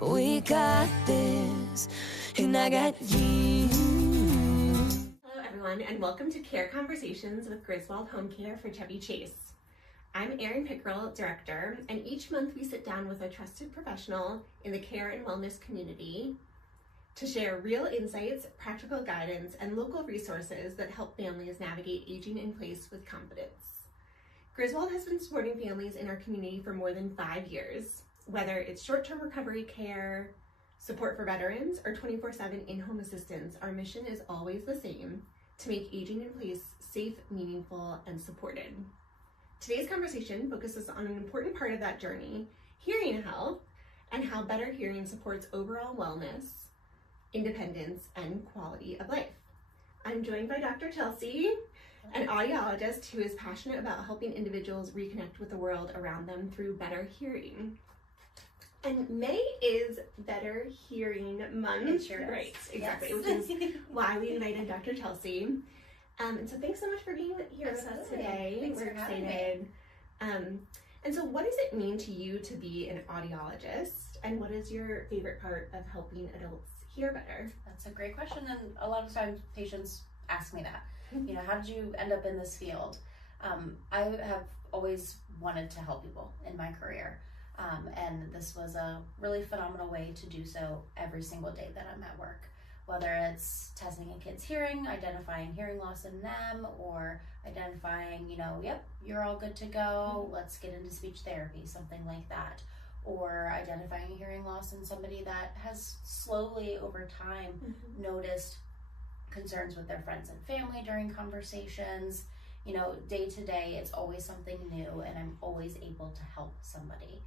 We got this, and I got you. Hello everyone, and welcome to Care Conversations with Griswold Home Care for Chevy Chase. I'm Erin Pickrell, Director, and each month we sit down with a trusted professional in the care and wellness community to share real insights, practical guidance, and local resources that help families navigate aging in place with confidence. Griswold has been supporting families in our community for more than 5 years. Whether it's short-term recovery care, support for veterans, or 24/7 in-home assistance, our mission is always the same: to make aging in place safe, meaningful, and supported. Today's conversation focuses on an important part of that journey, hearing health, and how better hearing supports overall wellness, independence, and quality of life. I'm joined by Dr. Chelsea, an audiologist who is passionate about helping individuals reconnect with the world around them through better hearing. And May is Better Hearing Month. It sure is. Right, exactly, Yes. which is why we invited Dr. Chelsea. And so thanks so much for being here with us today. Thanks We're for having excited. And so what does it mean to you to be an audiologist? And what is your favorite part of helping adults hear better? That's a great question, and a lot of times patients ask me that. You know, how did you end up in this field? I have always wanted to help people in my career. And this was a really phenomenal way to do so every single day that I'm at work. Whether it's testing a kid's hearing, identifying hearing loss in them, or identifying, yep, you're all good to go, let's get into speech therapy, something like that. Or identifying hearing loss in somebody that has slowly over time noticed concerns with their friends and family during conversations. Day to day, it's always something new, and I'm always able to help somebody.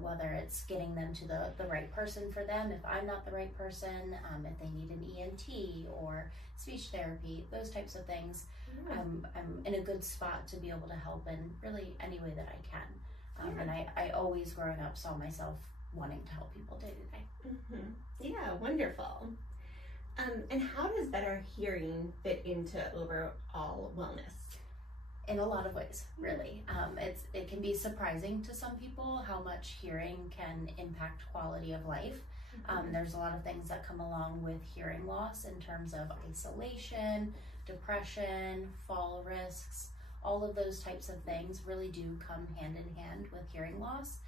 Whether it's getting them to the right person for them, if I'm not the right person, if they need an ENT or speech therapy, those types of things. I'm in a good spot to be able to help in really any way that I can. And I always growing up saw myself wanting to help people day to day. Yeah, wonderful. And how does better hearing fit into overall wellness? In a lot of ways, really. It can be surprising to some people how much hearing can impact quality of life. There's a lot of things that come along with hearing loss in terms of isolation, depression, fall risks. All of those types of things really do come hand in hand with hearing loss.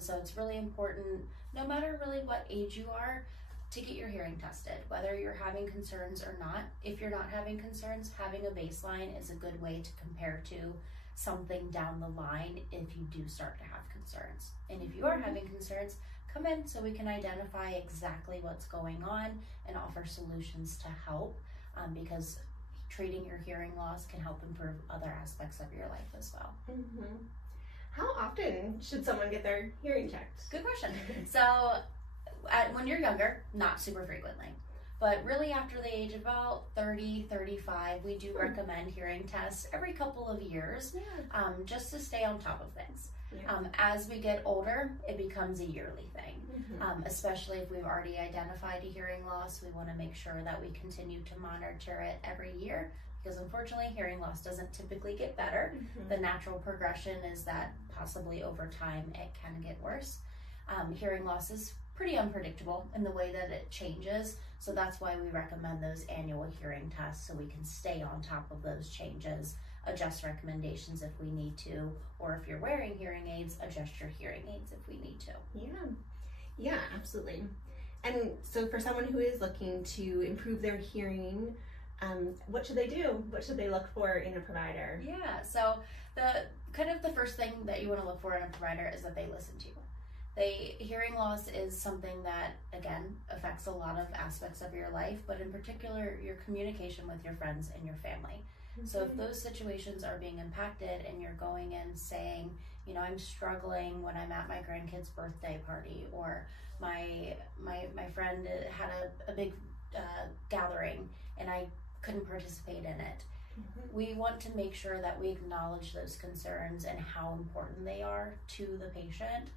So it's really important, no matter really what age you are, to get your hearing tested, whether you're having concerns or not. If you're not having concerns, having a baseline is a good way to compare to something down the line if you do start to have concerns. And if you are having concerns, come in so we can identify exactly what's going on and offer solutions to help, because treating your hearing loss can help improve other aspects of your life as well. How often should someone get their hearing checked? Good question. So when you're younger, not super frequently, but really after the age of about 30, 35, we do recommend hearing tests every couple of years, just to stay on top of things. As we get older, it becomes a yearly thing, especially if we've already identified a hearing loss. We want to make sure that we continue to monitor it every year, because unfortunately hearing loss doesn't typically get better. The natural progression is that possibly over time it can get worse. Hearing loss is pretty unpredictable in the way that it changes, so that's why we recommend those annual hearing tests, so we can stay on top of those changes, adjust recommendations if we need to, or if you're wearing hearing aids, adjust your hearing aids if we need to. Yeah, absolutely. And so for someone who is looking to improve their hearing, what should they do? What should they look for in a provider? Yeah, so the first thing that you want to look for in a provider is that they listen to you. Hearing loss is something that, again, affects a lot of aspects of your life, but in particular, your communication with your friends and your family. So if those situations are being impacted and you're going in saying, I'm struggling when I'm at my grandkid's birthday party, or my friend had a big gathering and I couldn't participate in it. We want to make sure that we acknowledge those concerns and how important they are to the patient.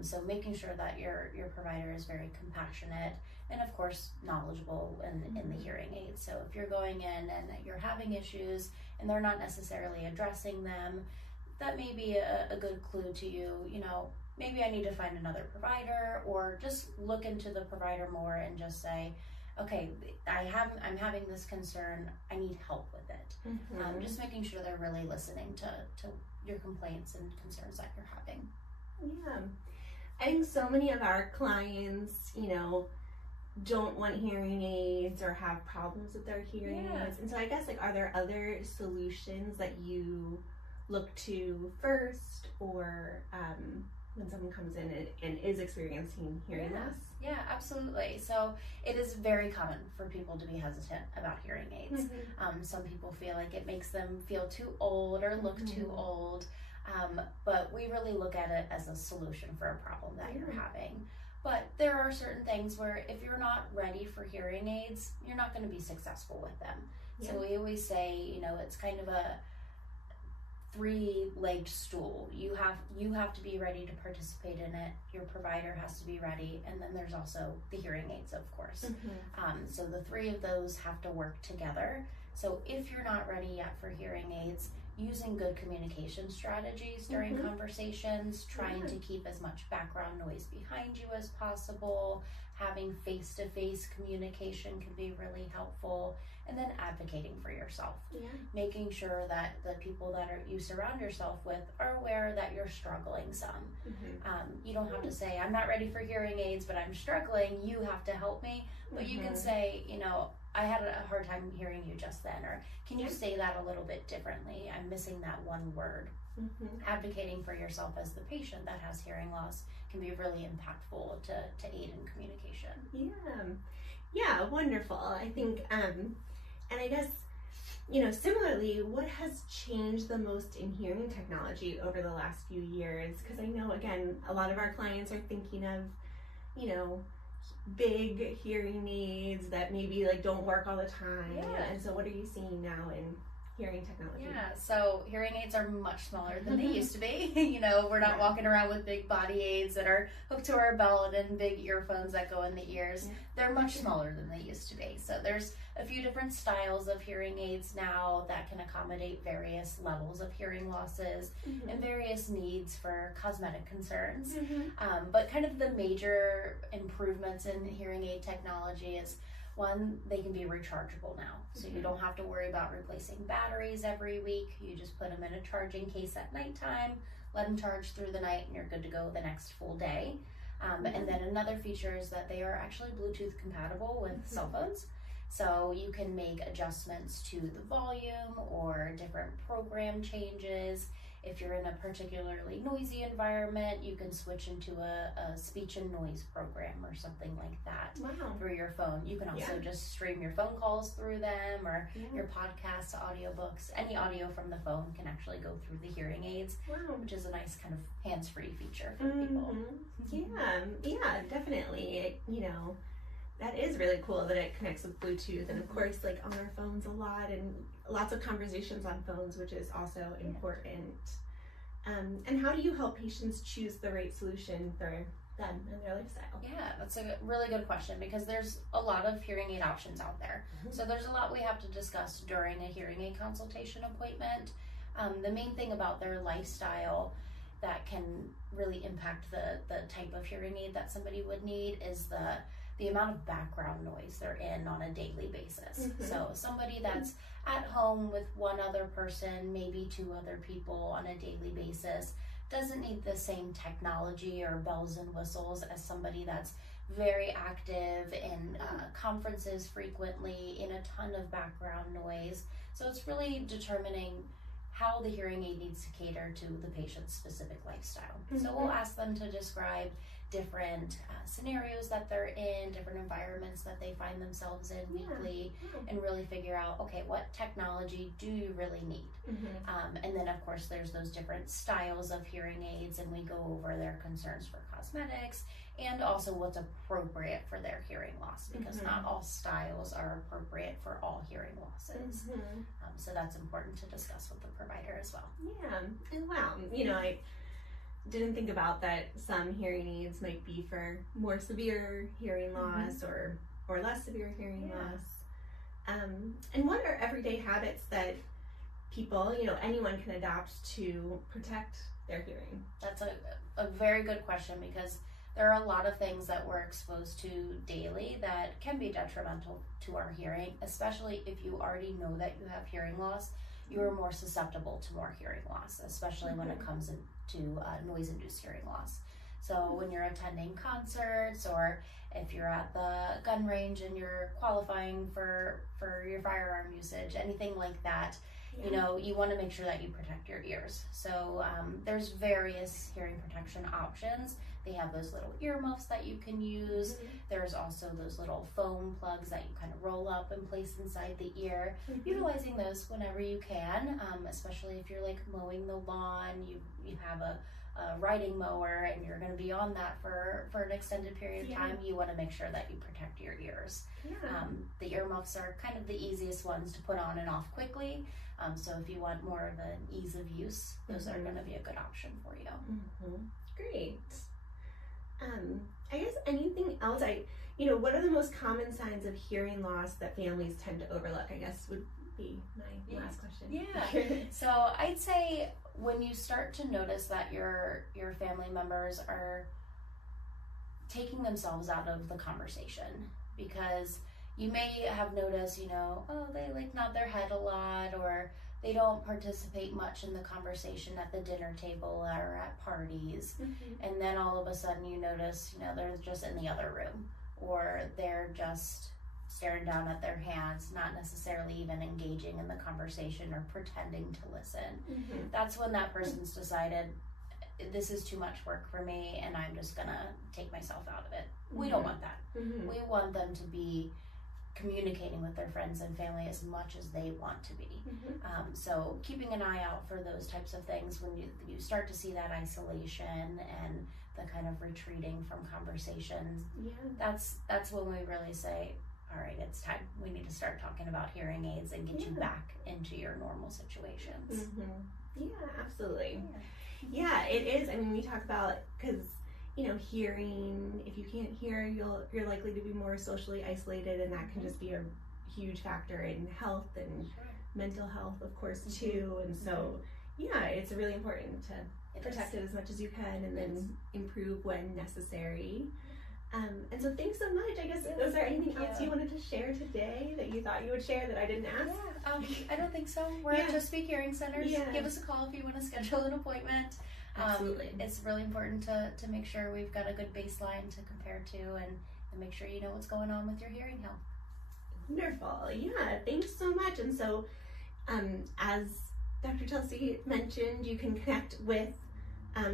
So making sure that your provider is very compassionate and of course knowledgeable in the hearing aids. So if you're going in and you're having issues and they're not necessarily addressing them, that may be a good clue to you. maybe I need to find another provider, or just look into the provider more and just say, okay, I'm having this concern, I need help with it. Just making sure they're really listening to your complaints and concerns that you're having. Yeah. I think so many of our clients, don't want hearing aids or have problems with their hearing aids. And so I guess, are there other solutions that you look to first, or when someone comes in and is experiencing hearing loss? Yeah, absolutely. So it is very common for people to be hesitant about hearing aids. Some people feel like it makes them feel too old or look too old, but we really look at it as a solution for a problem that you're having. But there are certain things where if you're not ready for hearing aids, you're not going to be successful with them. So we always say, it's kind of a three-legged stool. You have to be ready to participate in it. Your provider has to be ready, and then there's also the hearing aids, of course. So the three of those have to work together. So if you're not ready yet for hearing aids, using good communication strategies during conversations, trying to keep as much background noise behind you as possible, having face-to-face communication can be really helpful, and then advocating for yourself. Making sure that the people that you surround yourself with are aware that you're struggling some. You don't have to say, I'm not ready for hearing aids, but I'm struggling, you have to help me. But you can say, I had a hard time hearing you just then, or can you say that a little bit differently? I'm missing that one word. Advocating for yourself as the patient that has hearing loss can be really impactful to aid in communication. Yeah, wonderful. I think, and I guess, similarly, what has changed the most in hearing technology over the last few years? Because I know, again, a lot of our clients are thinking of, big hearing aids that maybe don't work all the time. And so what are you seeing now in hearing technology? So hearing aids are much smaller than they used to be. We're not walking around with big body aids that are hooked to our belt and big earphones that go in the ears. They're much smaller than they used to be. So there's a few different styles of hearing aids now that can accommodate various levels of hearing losses and various needs for cosmetic concerns. But kind of the major improvements in hearing aid technology is, one, they can be rechargeable now. So you don't have to worry about replacing batteries every week. You just put them in a charging case at nighttime, let them charge through the night, and you're good to go the next full day. And then another feature is that they are actually Bluetooth compatible with cell phones. So you can make adjustments to the volume or different program changes. If you're in a particularly noisy environment, you can switch into a speech and noise program or something like that through your phone. You can also just stream your phone calls through them, or your podcasts, audiobooks. Any audio from the phone can actually go through the hearing aids, which is a nice kind of hands-free feature for people. Yeah, definitely. That is really cool that it connects with Bluetooth, and of course, on our phones a lot, and lots of conversations on phones, which is also important. And how do you help patients choose the right solution for them and their lifestyle? Yeah, that's a really good question, because there's a lot of hearing aid options out there. So there's a lot we have to discuss during a hearing aid consultation appointment. The main thing about their lifestyle that can really impact the type of hearing aid that somebody would need is the amount of background noise they're in on a daily basis. So somebody that's at home with one other person, maybe two other people on a daily basis, doesn't need the same technology or bells and whistles as somebody that's very active in conferences frequently, in a ton of background noise. So it's really determining how the hearing aid needs to cater to the patient's specific lifestyle. So we'll ask them to describe different scenarios that they're in, different environments that they find themselves in weekly, and really figure out, okay, what technology do you really need? And then of course there's those different styles of hearing aids, and we go over their concerns for cosmetics and also what's appropriate for their hearing loss, because not all styles are appropriate for all hearing losses. So that's important to discuss with the provider as well. And wow, I didn't think about that. Some hearing aids might be for more severe hearing loss or less severe hearing loss. And what are everyday habits that people, anyone can adopt to protect their hearing? That's a very good question, because there are a lot of things that we're exposed to daily that can be detrimental to our hearing, especially if you already know that you have hearing loss. You are more susceptible to more hearing loss, especially when it comes into noise-induced hearing loss. So when you're attending concerts, or if you're at the gun range and you're qualifying for your firearm usage, anything like that, you know, you want to make sure that you protect your ears. So there's various hearing protection options. They have those little earmuffs that you can use. There's also those little foam plugs that you kind of roll up and place inside the ear. Utilizing those whenever you can, especially if you're like mowing the lawn, you have a riding mower and you're going to be on that for an extended period of time. You want to make sure that you protect your ears. The earmuffs are kind of the easiest ones to put on and off quickly. So if you want more of an ease of use, those are going to be a good option for you. Great. I guess anything else, what are the most common signs of hearing loss that families tend to overlook, I guess would be my last question. So I'd say when you start to notice that your family members are taking themselves out of the conversation, because you may have noticed, they like nod their head a lot, or they don't participate much in the conversation at the dinner table or at parties. And then all of a sudden you notice, they're just in the other room, or they're just staring down at their hands, not necessarily even engaging in the conversation or pretending to listen. That's when that person's decided, this is too much work for me and I'm just gonna take myself out of it. We don't want that. We want them to be communicating with their friends and family as much as they want to be. So keeping an eye out for those types of things when you start to see that isolation and the kind of retreating from conversations, that's when we really say, all right, it's time. We need to start talking about hearing aids and get you back into your normal situations. Yeah, absolutely. Yeah, it is. I mean, we talk about, because hearing, if you can't hear, you're likely to be more socially isolated, and that can just be a huge factor in health and mental health, of course, too. And so, it's really important to protect it as much as you can, and then improve when necessary. And so thanks so much. I guess, is there anything else you wanted to share today that you thought you would share that I didn't ask? I don't think so. We're at Chesapeake Hearing Centers. Give us a call if you want to schedule an appointment. Absolutely. It's really important to make sure we've got a good baseline to compare to, and make sure you know what's going on with your hearing health. Wonderful. Yeah, thanks so much. And so, as Dr. Chelsea mentioned, you can connect with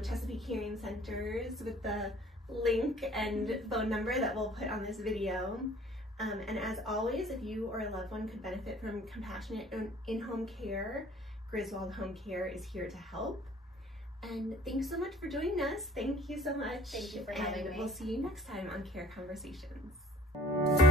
Chesapeake Hearing Centers with the link and phone number that we'll put on this video. And as always, if you or a loved one could benefit from compassionate in-home care, Griswold Home Care is here to help. And thanks so much for joining us. Thank you so much. Thank you for having me. We'll see you next time on Care Conversations.